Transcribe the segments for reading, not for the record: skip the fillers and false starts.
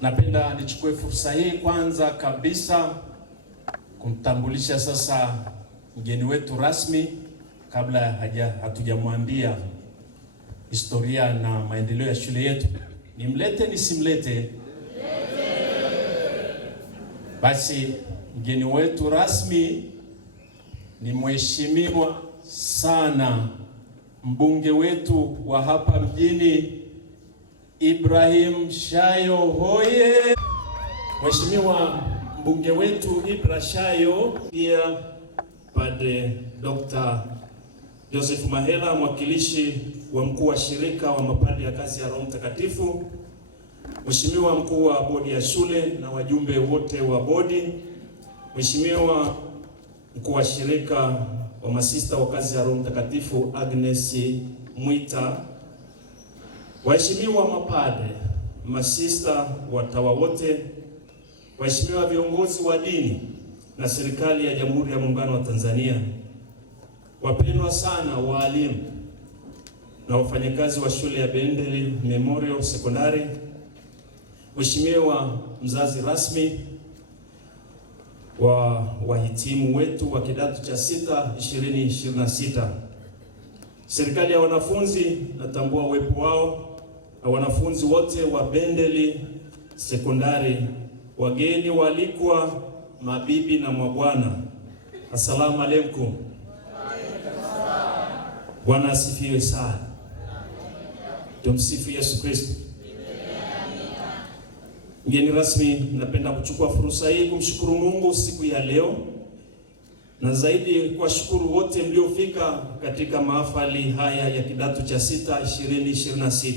Napenda nichukue fursa hii kwanza kabisa kumtambulisha sasa mgeni wetu rasmi kabla hatujamwambia historia na maendeleo ya shule yetu. Nimlete nisimlete? Basi mgeni wetu rasmi ni mheshimiwa sana mbunge wetu wa hapa mjini Ibrahim Shayo hoye. Mheshimiwa mbunge wetu Ibra Shayo, pia Padre Dr. Joseph Mahela, mwakilishi wa mkuu wa shirika wa mapadri ya kazi ya Roho Mtakatifu, Mheshimiwa mkuu wa bodi ya shule na wajumbe wote wa bodi, Mheshimiwa mkuu wa shirika wa masista wa kazi ya Roho Mtakatifu Agnes Mwita, waheshimiwa mapadre, masista, watawa wote, waheshimiwa viongozi wa dini na serikali ya Jamhuri ya Muungano wa Tanzania, wapendwa sana walimu na wafanyakazi wa shule ya Bendeli Memorial Secondary, Mheshimiwa mzazi rasmi wa wahitimu wetu wa kidato cha 6 2026, serikali ya wanafunzi, natambua uwepo wao, na wanafunzi wote wa Bendeli Sekondari, wageni walikwa, mabibi na mabwana, asalamu alaykum. Bwana asifiwe sana. Tumsifu Yesu Kristo. Mgeni rasmi, napenda kuchukua fursa hii kumshukuru Mungu siku ya leo, na zaidi kwa shukuru wote mliofika katika mahafali haya ya kidato cha 6 2026.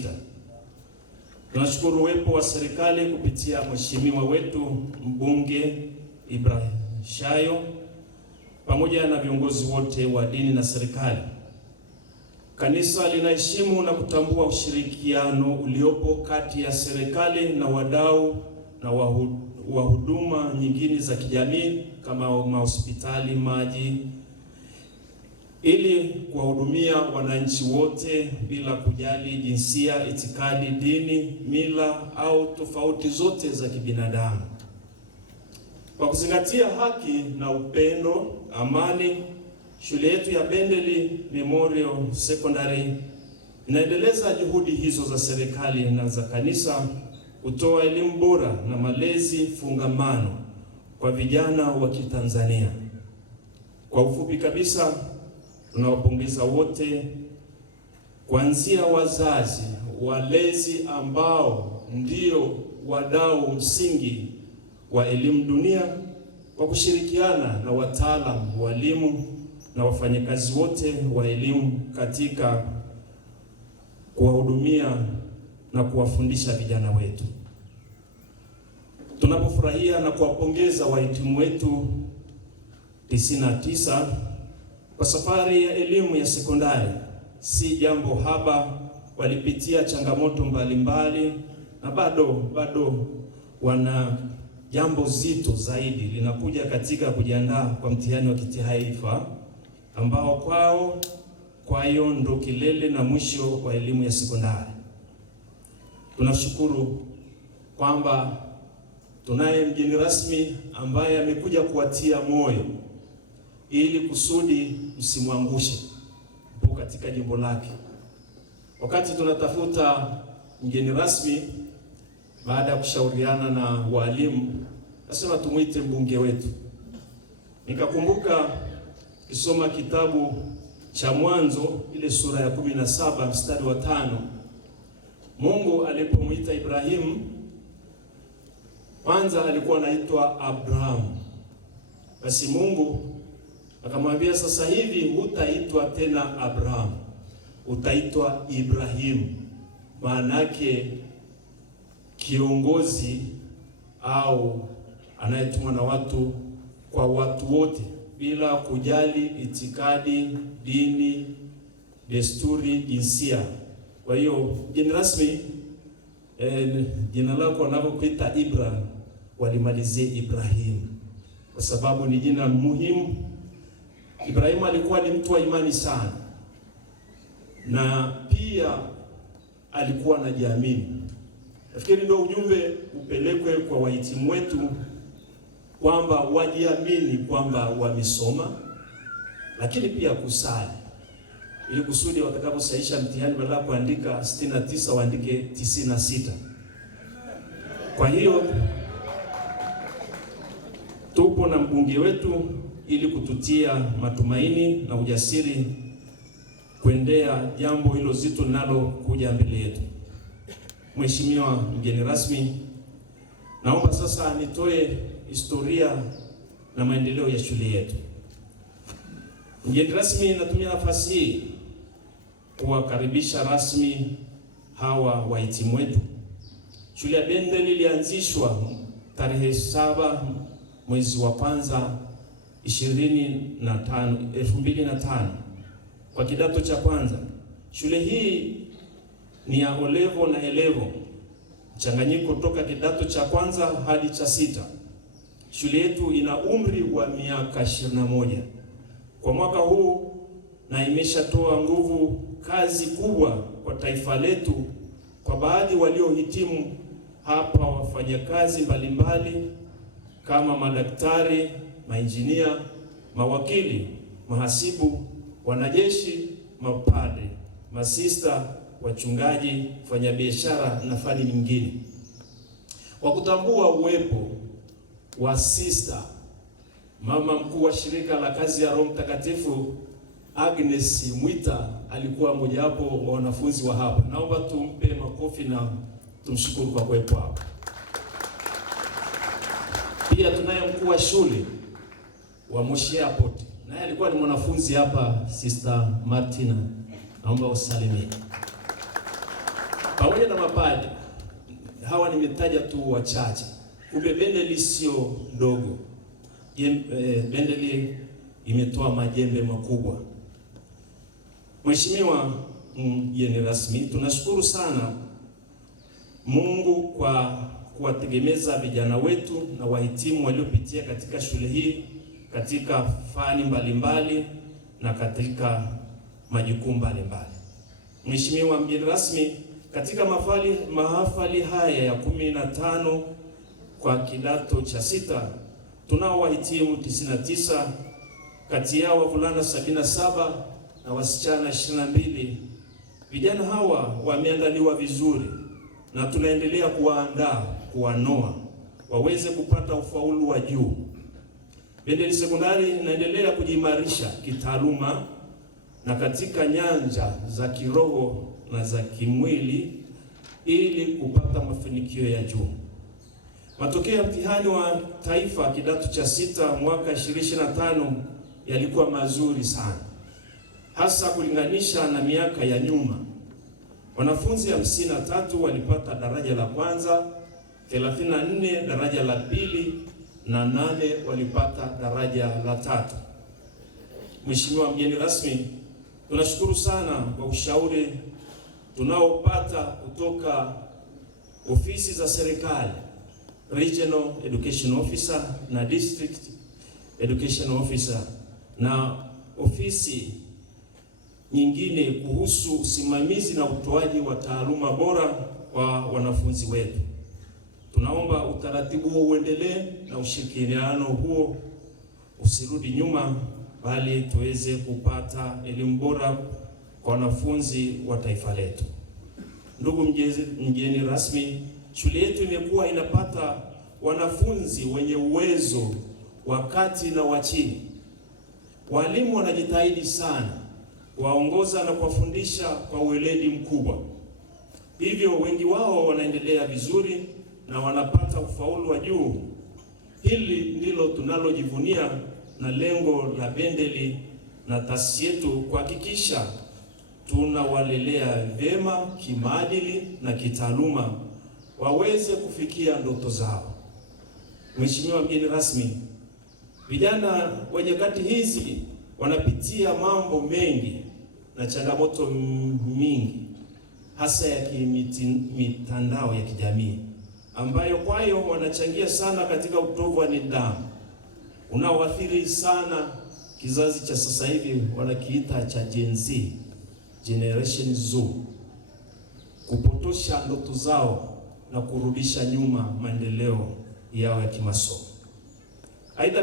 Tunashukuru uwepo wa serikali kupitia mheshimiwa wetu mbunge Ibrahim Shayo pamoja na viongozi wote wa dini na serikali. Kanisa linaheshimu na kutambua ushirikiano uliopo kati ya serikali na wadau na wa huduma nyingine za kijamii kama mahospitali, maji, ili kuwahudumia wananchi wote bila kujali jinsia, itikadi, dini, mila au tofauti zote za kibinadamu. Kwa kuzingatia haki na upendo, amani, shule yetu ya Bendeli Memorial Secondary inaendeleza juhudi hizo za serikali na za kanisa kutoa elimu bora na malezi fungamano kwa vijana wa Kitanzania. Kwa ufupi kabisa, tunawapongeza wote kuanzia wazazi, walezi ambao ndio wadau msingi wa elimu dunia, kwa kushirikiana na wataalamu, walimu na wafanyakazi wote wa elimu katika kuwahudumia na kuwafundisha vijana wetu. Tunapofurahia na kuwapongeza wahitimu wetu 99 kwa safari ya elimu ya sekondari, si jambo haba. Walipitia changamoto mbalimbali na bado wana jambo zito zaidi linakuja katika kujiandaa kwa mtihani wa kitaifa ambao kwayo ndo kilele na mwisho wa elimu ya sekondari. Tunashukuru kwamba tunaye mgeni rasmi ambaye amekuja kuwatia moyo ili kusudi msimwangushe katika jimbo lake. Wakati tunatafuta mgeni rasmi, baada ya kushauriana na walimu, nasema tumuite mbunge wetu. Nikakumbuka kisoma kitabu cha Mwanzo ile sura ya 17 mstari wa 5, Mungu alipomuita Ibrahimu, kwanza alikuwa anaitwa Abraham. Basi Mungu akamwambia, sasa hivi hutaitwa tena Abraham, utaitwa Ibrahimu. Maana yake kiongozi au anayetumwa na watu kwa watu wote bila kujali itikadi, dini, desturi, jinsia. Kwa hiyo jina rasmi, jina lako wanapokuita Ibra, walimalizie Ibrahim kwa sababu ni jina muhimu. Ibrahim alikuwa ni mtu wa imani sana, na pia alikuwa anajiamini. Nafikiri ndio ujumbe upelekwe kwa wahitimu wetu kwamba wajiamini kwamba wamesoma, lakini pia kusali ili kusudi watakaposaisha mtihani badala ya kuandika 69 waandike 96. Kwa hiyo tupo na mbunge wetu ili kututia matumaini na ujasiri kuendea jambo hilo zito nalo kuja mbele yetu. Mheshimiwa mgeni rasmi, naomba sasa nitoe historia na maendeleo ya shule yetu. Mgeni rasmi, natumia nafasi hii kuwakaribisha rasmi hawa wahitimu wetu. Shule ya Bendel ilianzishwa tarehe 7 mwezi wa kwanza 2005 kwa kidato cha kwanza. Shule hii ni ya O-level na A-level, mchanganyiko toka kidato cha kwanza hadi cha 6. Shule yetu ina umri wa miaka 21 kwa mwaka huu, na imeshatoa nguvu kazi kubwa kwa taifa letu. Kwa baadhi waliohitimu hapa, wafanyakazi mbalimbali kama madaktari, mainjinia, mawakili, mahasibu, wanajeshi, mapadre, masista, wachungaji, wafanyabiashara na fani nyingine. Kwa kutambua uwepo wa Sister mama mkuu wa shirika la kazi ya Roho Mtakatifu Agnes Mwita alikuwa mojawapo wa wanafunzi wa hapa. Naomba tumpe makofi na tumshukuru kwa kuwepo hapa. Pia tunaye mkuu wa shule wa Moshi Airport, naye alikuwa ni mwanafunzi hapa, Sister Martina, naomba usalimie. Pamoja na mapadri hawa nimetaja tu wachache. Kumbe Bendel sio ndogo. Bendel imetoa majembe makubwa. Mheshimiwa mgeni rasmi, tunashukuru sana Mungu kwa kuwategemeza vijana wetu na wahitimu waliopitia katika shule hii katika fani mbalimbali na katika majukumu mbalimbali. Mheshimiwa mgeni rasmi, katika mahafali haya ya 15 kwa kidato cha 6 tunao wahitimu 99, kati yao wavulana 77 na wasichana 22. Vijana hawa wameandaliwa vizuri na tunaendelea kuwaandaa, kuwanoa waweze kupata ufaulu wa juu. Bendel Sekondari inaendelea kujiimarisha kitaaluma na katika nyanja za kiroho na za kimwili ili kupata mafanikio ya juu. Matokeo ya mtihani wa taifa kidato cha 6 mwaka 2025 yalikuwa mazuri sana, hasa kulinganisha na miaka ya nyuma. Wanafunzi 53 walipata daraja la kwanza, 34 daraja la pili na 8 walipata daraja la 3. Mheshimiwa mgeni rasmi, tunashukuru sana kwa ushauri tunaopata kutoka ofisi za serikali, Regional Education Officer na District Education Officer na ofisi nyingine kuhusu usimamizi na utoaji wa taaluma bora kwa wanafunzi wetu. Tunaomba utaratibu huo uendelee na ushirikiano huo usirudi nyuma, bali tuweze kupata elimu bora kwa wanafunzi wa taifa letu. Ndugu mgeni rasmi, shule yetu imekuwa inapata wanafunzi wenye uwezo wa kati na wa chini. Walimu wanajitahidi sana kuwaongoza na kuwafundisha kwa weledi mkubwa. Hivyo wengi wao wanaendelea vizuri na wanapata ufaulu wa juu. Hili ndilo tunalojivunia na lengo la Bendel na taasisi yetu kuhakikisha tunawalelea vyema kimaadili na kitaaluma waweze kufikia ndoto zao. Mheshimiwa mgeni rasmi, vijana wa nyakati hizi wanapitia mambo mengi na changamoto mingi, hasa ya mitandao ya kijamii ambayo kwayo wanachangia sana katika utovu wa nidhamu unaoathiri sana kizazi cha sasa hivi, wanakiita cha Gen Z, Generation Z, kupotosha ndoto zao na kurudisha nyuma maendeleo yao ya kimasomo. Aidha,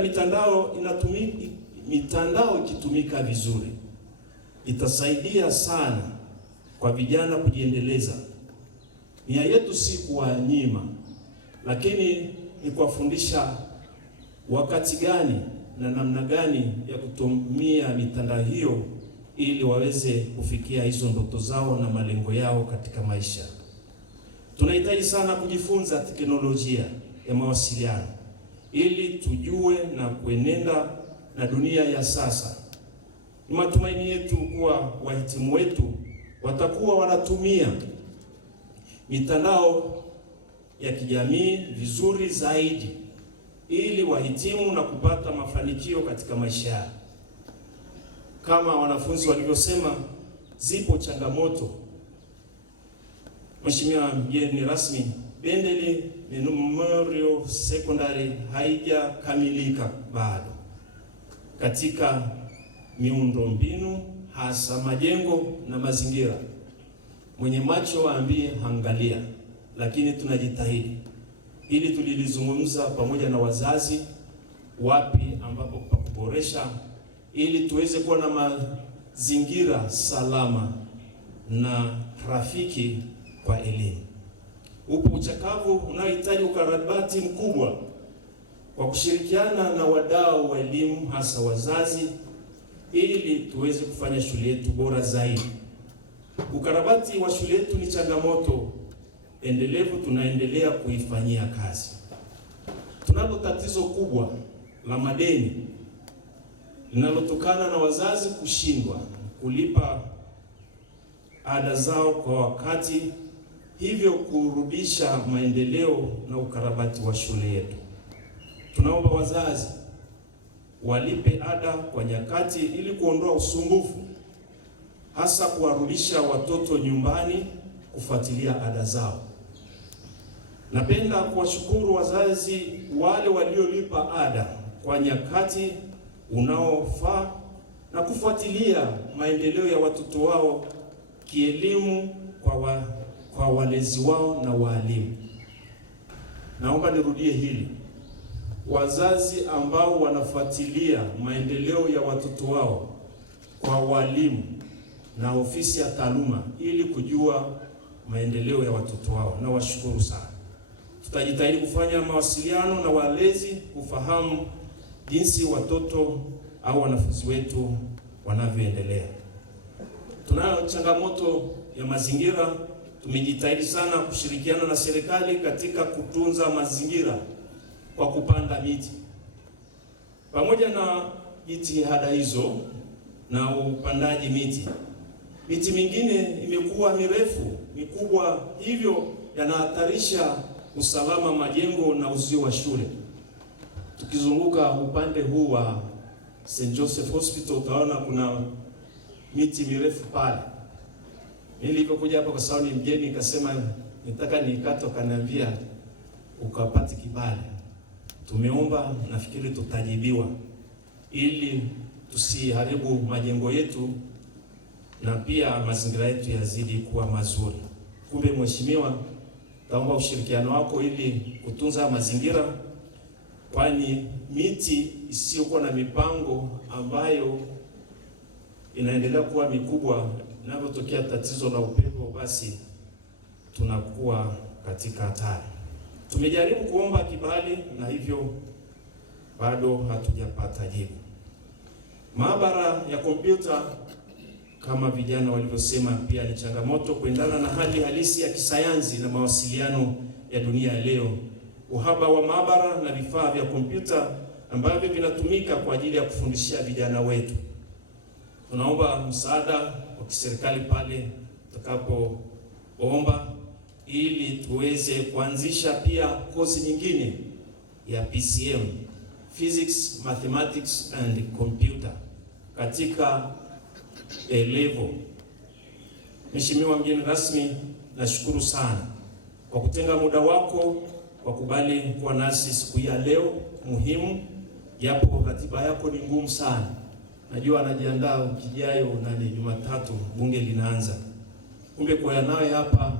mitandao ikitumika vizuri itasaidia sana kwa vijana kujiendeleza. Nia yetu si kuwanyima, lakini ni kuwafundisha wakati gani na namna gani ya kutumia mitandao hiyo ili waweze kufikia hizo ndoto zao na malengo yao katika maisha. Tunahitaji sana kujifunza teknolojia ya mawasiliano ili tujue na kuenenda na dunia ya sasa. Ni matumaini yetu kuwa wahitimu wetu watakuwa wanatumia mitandao ya kijamii vizuri zaidi ili wahitimu na kupata mafanikio katika maisha yao. Kama wanafunzi walivyosema, zipo changamoto. Mheshimiwa mgeni rasmi, Bendeli Memorial Secondary haijakamilika bado katika miundombinu, hasa majengo na mazingira. Mwenye macho waambie angalia, lakini tunajitahidi. Ili tulilizungumza pamoja na wazazi wapi ambapo pa kuboresha ili tuweze kuwa na mazingira salama na rafiki kwa elimu. Upo uchakavu unaohitaji ukarabati mkubwa kwa kushirikiana na wadau wa elimu, hasa wazazi, ili tuweze kufanya shule yetu bora zaidi. Ukarabati wa shule yetu ni changamoto endelevu, tunaendelea kuifanyia kazi. Tunalo tatizo kubwa la madeni linalotokana na wazazi kushindwa kulipa ada zao kwa wakati, hivyo kurudisha maendeleo na ukarabati wa shule yetu. Tunaomba wazazi walipe ada kwa nyakati ili kuondoa usumbufu, hasa kuwarudisha watoto nyumbani kufuatilia ada zao. Napenda kuwashukuru wazazi wale waliolipa ada kwa nyakati unaofaa na kufuatilia maendeleo ya watoto wao kielimu kwa walezi wao na walimu. Naomba nirudie hili. Wazazi ambao wanafuatilia maendeleo ya watoto wao kwa walimu na ofisi ya taaluma ili kujua maendeleo ya watoto wao, na washukuru sana. Tutajitahidi kufanya mawasiliano na walezi kufahamu jinsi watoto au wanafunzi wetu wanavyoendelea. Tunayo changamoto ya mazingira. Tumejitahidi sana kushirikiana na serikali katika kutunza mazingira kwa kupanda miti. Pamoja na jitihada hizo na upandaji miti mingine imekuwa mirefu mikubwa, hivyo yanahatarisha usalama majengo na uzio wa shule. Tukizunguka upande huu wa St. Joseph Hospital utaona kuna miti mirefu pale. Nilipokuja hapa kwa sababu ni mgeni, nikasema nitaka nikate, akaniambia ukapate kibali. Tumeomba, nafikiri tutajibiwa ili tusiharibu majengo yetu na pia mazingira yetu yazidi kuwa mazuri. Kumbe mheshimiwa, taomba ushirikiano wako ili kutunza mazingira, kwani miti isiyokuwa na mipango ambayo inaendelea kuwa mikubwa, inapotokea tatizo la upepo, basi tunakuwa katika hatari. Tumejaribu kuomba kibali na hivyo bado hatujapata jibu. Maabara ya kompyuta kama vijana walivyosema pia ni changamoto kuendana na hali halisi ya kisayansi na mawasiliano ya dunia ya leo. Uhaba wa maabara na vifaa vya kompyuta ambavyo vinatumika kwa ajili ya kufundishia vijana wetu. Tunaomba msaada wa kiserikali pale tutakapoomba ili tuweze kuanzisha pia kozi nyingine ya PCM, Physics, Mathematics and Computer katika level. Mheshimiwa mgeni rasmi, nashukuru sana kwa kutenga muda wako kwa kubali kuwa nasi siku hii ya leo muhimu, japo ratiba yako ni ngumu sana. Najua anajiandaa wiki ijayo na ni Jumatatu bunge linaanza. Kumbe kwa nawe hapa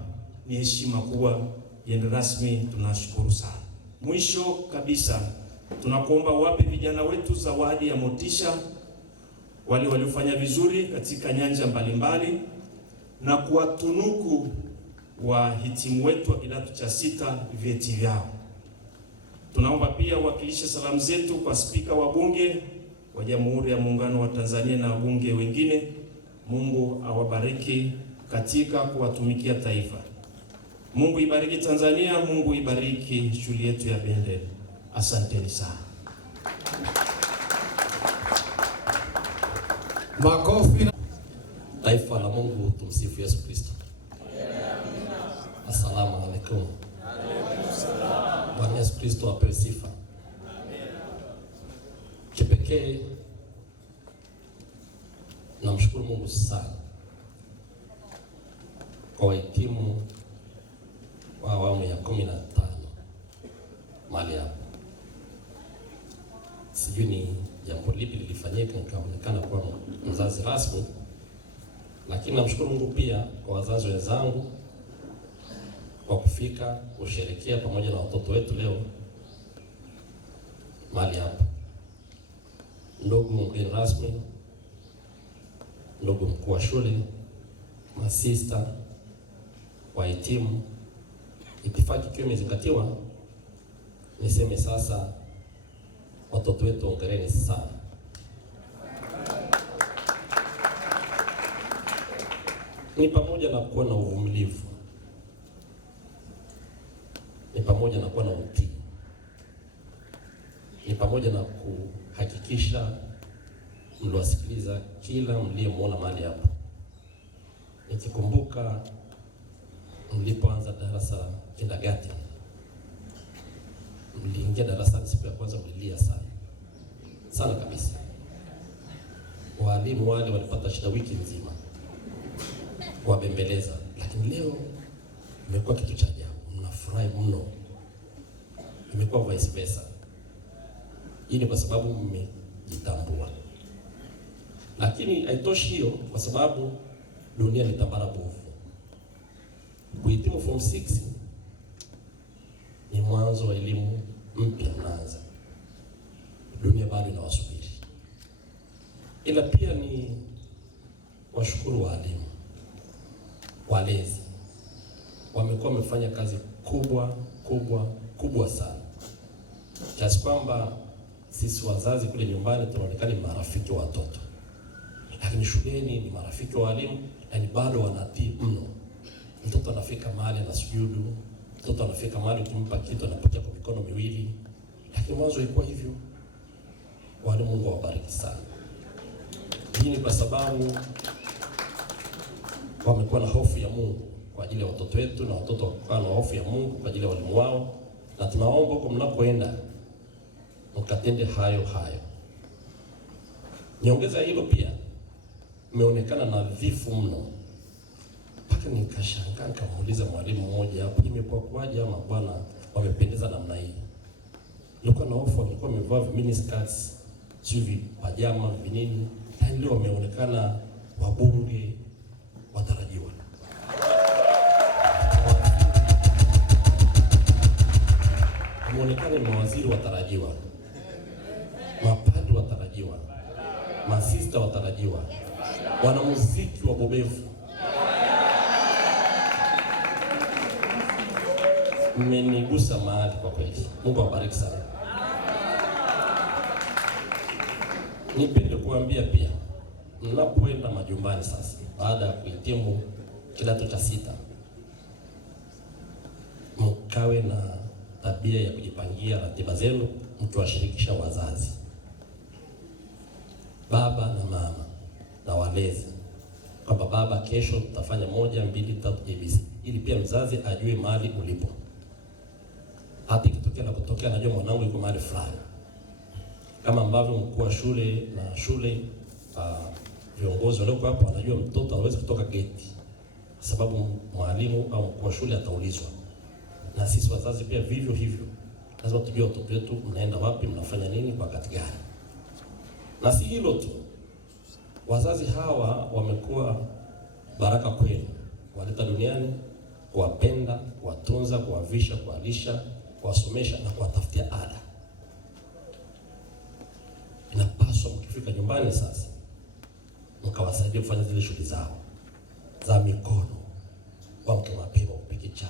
ni heshima kubwa mgeni rasmi, tunashukuru sana. Mwisho kabisa, tunakuomba wape vijana wetu zawadi ya motisha, wale waliofanya vizuri katika nyanja mbalimbali, na kuwatunuku wahitimu wetu wa kidato cha 6 vyeti vyao. Tunaomba pia wakilishe salamu zetu kwa Spika wa Bunge wa Jamhuri ya Muungano wa Tanzania na wabunge wengine. Mungu awabariki katika kuwatumikia taifa. Mungu ibariki Tanzania, Mungu ibariki shule yetu ya Bendel. Asanteni sana. Makofi. Taifa la Mungu, tumsifu Yesu Kristo. Asalamu alaykum. Bwana Yesu Kristo apewe sifa. Kipekee namshukuru Mungu sana kwa wahitimu wa awamu ya 15 mahali hapa. Sijui ni jambo lipi lilifanyika nikaonekana kuwa mzazi rasmi, lakini namshukuru Mungu pia kwa wazazi wenzangu kwa kufika kusherehekea pamoja na watoto wetu leo mahali hapa. Ndugu mgeni rasmi, ndugu mkuu wa shule, masista, wahitimu, itifaki ikiwa imezingatiwa, niseme sasa watoto wetu hongereni sana. Ni pamoja na kuwa na uvumilivu, ni pamoja na kuwa na utii, ni pamoja na kuhakikisha mliwasikiliza kila mliyemwona mahali hapa. Nikikumbuka mlipoanza darasa kindergarten, mliingia darasani siku ya kwanza mlilia sana kabisa. Walimu wale walipata shida wiki nzima kuwabembeleza, lakini leo imekuwa kitu cha ajabu, mnafurahi mno. Imekuwa vice versa. Hii ni kwa sababu mmejitambua, lakini haitoshi hiyo, kwa sababu dunia ni tambara bovu. Kuhitimu form 6 ni mwanzo wa elimu mpya mnaanza. Dunia bado inawasubiri. Ila pia ni washukuru walimu, walezi. Wamekuwa wamefanya kazi kubwa sana, kiasi kwamba sisi wazazi kule nyumbani tunaonekana ni marafiki wa watoto, lakini shuleni ni marafiki wa walimu, na ni bado wanatii mno. Mtoto anafika mahali anasujudu, mtoto anafika mahali ukimpa kitu anapokea kwa mikono miwili, lakini mwanzo ilikuwa hivyo. Walimu, Mungu awabariki sana. Hii ni kwa sababu wamekuwa na hofu ya Mungu kwa ajili ya watoto wetu, na watoto wakawa na hofu ya Mungu kwa ajili ya walimu wao, na tunaomba huko mnapoenda mkatende hayo. Niongeza hilo pia, mmeonekana nadhifu mno, mpaka nikashangaa nikamuuliza mwalimu mmoja hapo, imekuwa kwaje ama bwana wamependeza namna hii? Nilikuwa na hofu walikuwa wamevaa miniskirts, hivi pajama vinini, na leo wameonekana wabunge watarajiwa, wameonekana ni mawaziri watarajiwa, mapadri watarajiwa, masista watarajiwa, wanamuziki wabobevu. Mmenigusa mahali kwa kweli. Mungu awabariki sana. Nipende kuambia pia, mnapoenda majumbani sasa baada ya kuhitimu kidato cha 6, mkawe na tabia ya kujipangia ratiba zenu, mkiwashirikisha wazazi, baba na mama na walezi, kwamba baba, kesho tutafanya 1, 2, 3 ABC, ili pia mzazi ajue mahali ulipo. Hata ikitokea na kutokea, najua mwanangu yuko mahali fulani, kama ambavyo mkuu wa shule na shule viongozi walioko hapo wanajua mtoto hawezi kutoka geti, sababu mwalimu au mkuu wa shule ataulizwa. Na sisi wazazi pia vivyo hivyo, lazima tujue watoto wetu mnaenda wapi, mnafanya nini, kwa wakati gani. Na si hilo tu, wazazi hawa wamekuwa baraka kwenu, waleta duniani kuwapenda, kuwatunza, kuwavisha, kuwalisha, kuwasomesha na kuwatafutia ada. Inapaswa mkifika nyumbani sasa mkawasaidia kufanya zile shughuli zao za mikono. Wamke mapema, upike chai,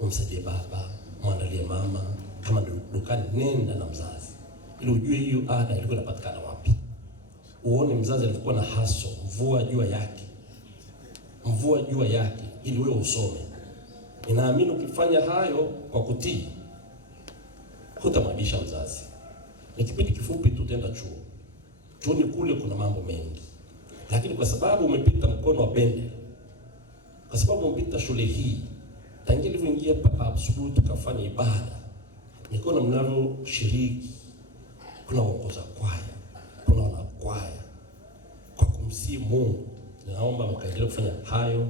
umsaidie baba, mwandalie mama. Kama dukani, nenda na mzazi ili ujue hiyo ada ilikuwa inapatikana wapi. Uone mzazi alikuwa na haso, mvua jua yake ili wewe usome. Ninaamini ukifanya hayo kwa kutii, hutamwabisha mzazi. Ni kipindi kifupi tu utaenda chuo. Chuoni kule kuna mambo mengi. Lakini kwa sababu umepita mkono wa bende, kwa sababu umepita shule hii, tangia nilipoingia hapa asubuhi tukafanya ibada, mikono mnavyoshiriki, kuna waongoza kwaya, kuna wanakwaya, kwa kumsihi Mungu, ninaomba mkaendelee kufanya hayo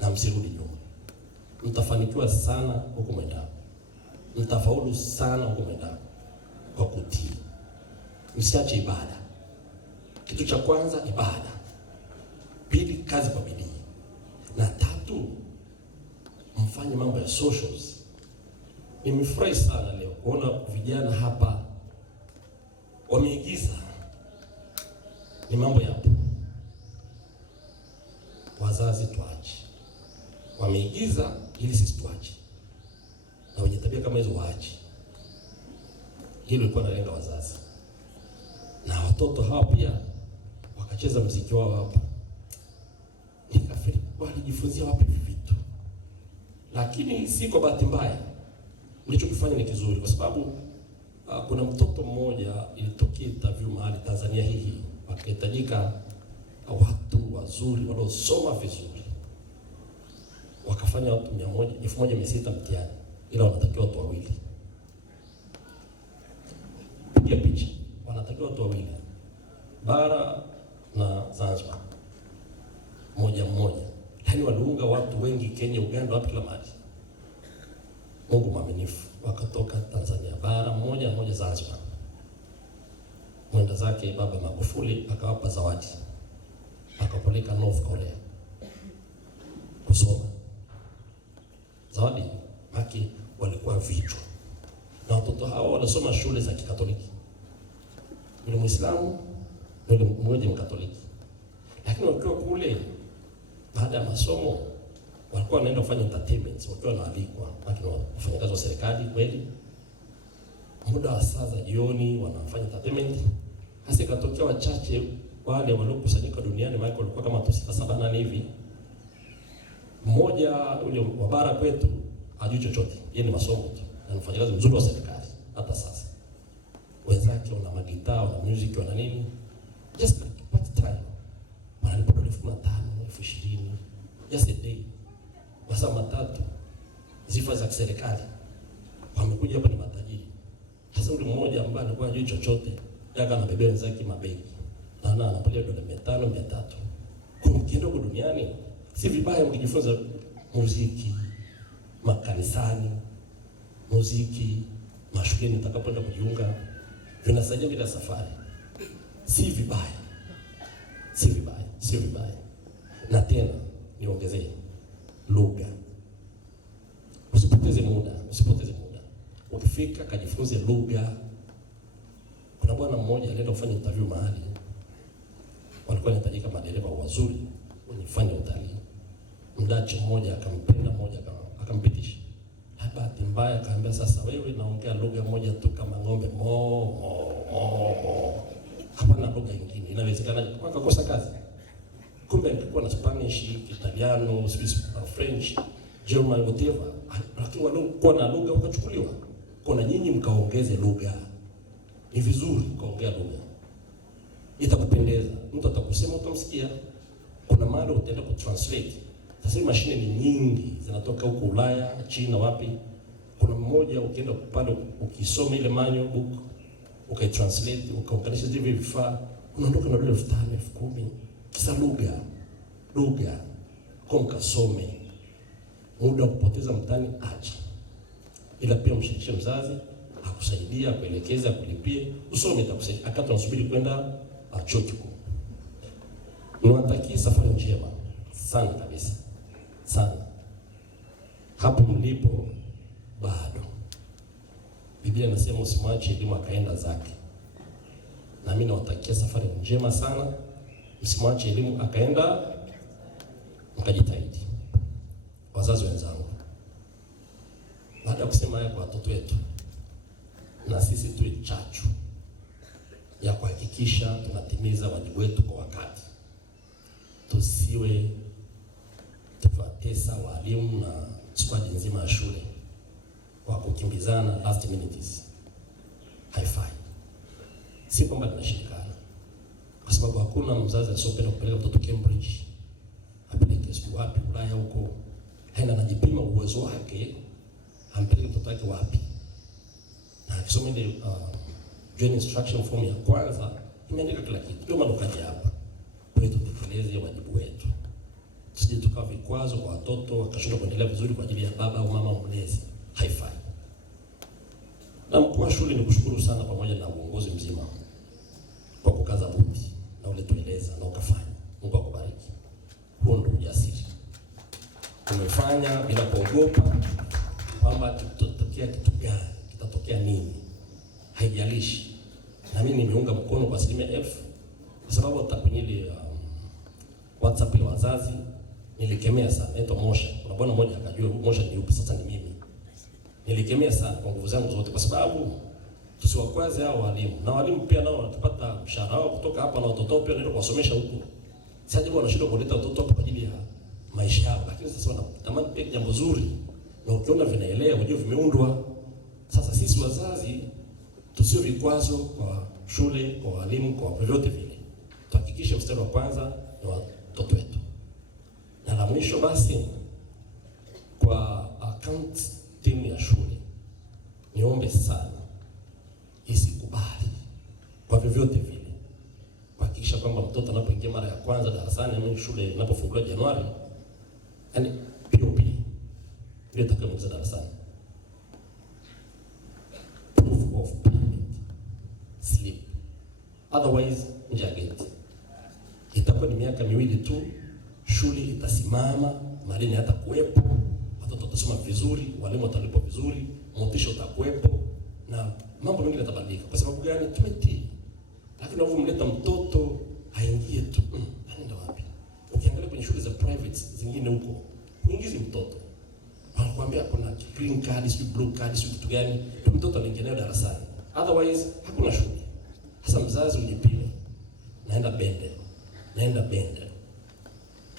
na msirudi nyuma. Mtafanikiwa sana huko mwendako. Mtafaulu sana huko mwendako kwa kutii. Msiache ibada. Kitu cha kwanza ibada. Pili, kazi kwa bidii. Na tatu, mfanye mambo ya socials. Nimefurahi sana leo kuona vijana hapa wameigiza. Ni mambo yapo. Wazazi tuache. Wameigiza ili sisi tuache. Na wenye tabia kama hizo waache. Hilo ilikuwa nalenga wazazi. Na watoto hawa pia wakacheza muziki wao hapa. Nikafikiri walijifunzia wapi vitu. Lakini si kwa bahati mbaya. Mlichokifanya ni kizuri kwa sababu kuna mtoto mmoja ilitokea interview mahali Tanzania hii, wakahitajika watu wazuri waliosoma vizuri. Wakafanya watu 1600 mtihani, ila wanatakiwa watu wawili. Piga picha, wanatakiwa watu wawili. Bara na Zanzibar. Mmoja. Yaani waliunga watu wengi Kenya, Uganda, wapi kila mahali. Mungu mwaminifu, wakatoka Tanzania bara mmoja Zanzibar. Mwenda zake Baba Magufuli akawapa zawadi. Akapeleka North Korea kusoma. Zawadi haki walikuwa vichwa. Na watoto hao wanasoma shule za Kikatoliki. Yule Muislamu, yule mmoja Mkatoliki. Lakini wakiwa kule baada ya masomo walikuwa wanaenda kufanya entertainment, wakiwa wanaalikwa, lakini wafanyakazi wa serikali kweli. Muda wa saa za jioni wanafanya entertainment. Hasa ikatokea wachache wale waliokusanyika duniani, maana walikuwa kama 6-7-8 hivi. Mmoja yule wa bara kwetu hajui chochote, yeye ni masomo tu. Na mfanyakazi mzuri wa serikali hata sasa. Wenzake wana magitaa, wana music, wana nini? Just like part time. Wanalipa $15,000, $20,000 just a day. Masaa matatu. Sifa za serikali. Wamekuja hapa ni matajiri. Sasa yule mmoja ambaye alikuwa hajui chochote, yaka anabebea wenzake mabegi. Na anapeleka $500, $300. Kwa mkienda huko duniani, si vibaya mkijifunza muziki makanisani, muziki mashuleni utakapoenda kujiunga, vinasaidia bila safari. Si vibaya. Na tena niongezee lugha. Usipoteze muda. Ukifika kajifunze lugha. Kuna bwana mmoja alienda kufanya interview mahali. Walikuwa wanahitajika madereva wazuri wenye utalii. Mdachi mmoja akampenda, mmoja akampitisha. Bahati mbaya akaambia, sasa wewe naongea lugha moja tu kama ng'ombe hapana lugha nyingine. Inawezekana akakosa kazi. Kumbe angekuwa na Spanish, Italiano, Swiss, French, German, whatever. Lakini walikuwa na lugha wakachukuliwa. Kuna nyinyi mkaongeze lugha. Ni vizuri kaongea lugha. Itakupendeza. Mtu atakusema utamsikia. Kuna mahali utaenda kutranslate. Sasa hivi mashine ni nyingi zinatoka huko Ulaya, China, wapi. Kuna mmoja ukienda pale ukisoma ile manual book, ukaitranslate, ukaunganisha hivi vifaa, unaondoka na $5,000, $10,000. Kisa lugha. Kwa mkasome. Muda kupoteza mtani acha. Ila pia mshirikishe mzazi, akusaidia, akuelekeza, akulipie, usome itakusaidia. Akati unasubiri kwenda chuo kikuu. Niwatakie safari njema sana kabisa. sana. Hapo mlipo bado. Biblia inasema usimwache elimu akaenda zake. Na mimi nawatakia safari njema sana. Msimwache elimu akaenda, mkajitahidi. Wazazi wenzangu, baada ya kusema haya kwa watoto wetu, na sisi tuwe chachu ya kuhakikisha tunatimiza wajibu wetu kwa wakati. Tusiwe tukiwatesa walimu na squad nzima ya shule kwa kukimbizana last minutes. Haifai. Si kwamba tunashirikana, kwa sababu hakuna mzazi asiyopenda kupeleka mtoto Cambridge, apeleke siku wapi Ulaya huko, haina anajipima uwezo wake, ampeleke mtoto wake wapi. Na akisoma ile joint instruction form ya kwanza imeandika kila kitu. Ndio maana kaja hapa. Kwa hiyo tutekeleze wajibu wetu. Tusije tukawa vikwazo kwa watoto wakashindwa kuendelea vizuri kwa ajili ya baba au mama mlezi. Haifai. Na mkuu wa shule, nikushukuru sana pamoja na uongozi mzima kwa kukaza buti na ulitueleza na ukafanya. Mungu akubariki. Huo ndio ujasiri. Umefanya bila kuogopa kwamba kitatokea kitu gani, kitatokea nini. Haijalishi. Na mimi nimeunga mkono kwa 1000% kwa sababu hata kwenye ile WhatsApp ya wazazi nilikemea sana. Naitwa Mosha. Kuna bwana mmoja akajua Mosha ni yupi, sasa ni mimi. Nilikemea sana kwa nguvu zangu zote kwa sababu tusiwakwaze hao walimu. Na walimu pia nao wanapata mshahara wao kutoka hapa na watoto pia wanaenda kuwasomesha huko. Sasa jibu wanashindwa kuleta watoto hapo kwa ajili ya maisha yao. Lakini sasa wanatamani pia jambo zuri. Na ukiona vinaelea, unajua vimeundwa. Sasa sisi wazazi tusio vikwazo kwa shule, kwa walimu, kwa vyovyote vile. Tuhakikishe mstari wa kwanza ni watoto wetu. Na la mwisho basi, kwa account team ya shule, niombe sana isikubali kwa vyovyote vile kuhakikisha kwamba mtoto anapoingia mara ya kwanza darasani au shule inapofunguliwa Januari, yani POP ndio itakayoanza darasani. Proof of payment slip. Otherwise nje ya gate. Itakuwa ni miaka 2 tu, shule itasimama, madeni hata kuwepo, watoto watasoma vizuri, walimu watalipwa vizuri, motisha utakuwepo na mambo mengi yatabadilika. Kwa sababu gani? Tumetii. Lakini unapomleta mtoto aingie tu, anaenda wapi? Ukiangalia kwenye shule za private zingine huko, uingizi mtoto. Wanakuambia kuna green card, si blue card, si kitu gani, mtoto anaingia nayo darasani. Otherwise hakuna shule. Sasa mzazi ujipime. Naenda bende.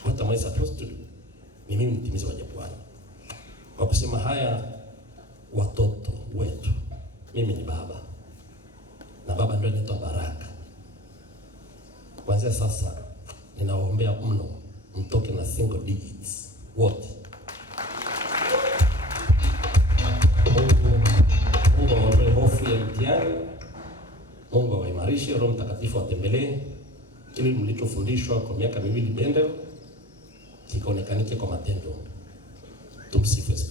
What am I supposed to do? Ni mimi mtimizi wajibu wangu. Kwa kusema haya, watoto wetu, mimi ni baba. Na baba ndio anaitwa Baraka. Kuanzia sasa ninawaombea mno mtoke na single digits wote. Mungu awaondoe hofu ya mtihani. Mungu awaimarishe, Roho Mtakatifu atembelee kile mlichofundishwa kwa miaka 2 Bendel kikaonekanike kwa matendo. Tumsifu Yesu.